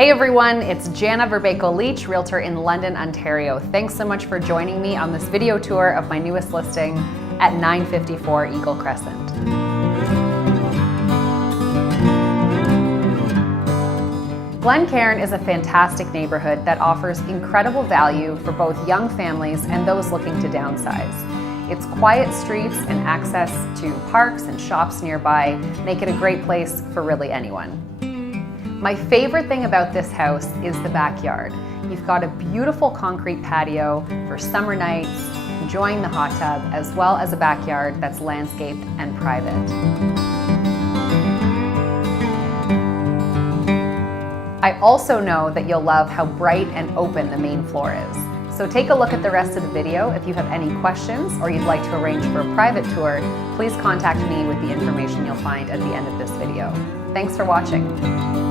Hey everyone, it's Jana Verbakel Leach, realtor in London, Ontario. Thanks so much for joining me on this video tour of my newest listing at 954 Eagle Crescent. Glen Cairn is a fantastic neighborhood that offers incredible value for both young families and those looking to downsize. Its quiet streets and access to parks and shops nearby make it a great place for really anyone. My favorite thing about this house is the backyard. You've got a beautiful concrete patio for summer nights, enjoying the hot tub, as well as a backyard that's landscaped and private. I also know that you'll love how bright and open the main floor is. So take a look at the rest of the video. If you have any questions or you'd like to arrange for a private tour, please contact me with the information you'll find at the end of this video. Thanks for watching.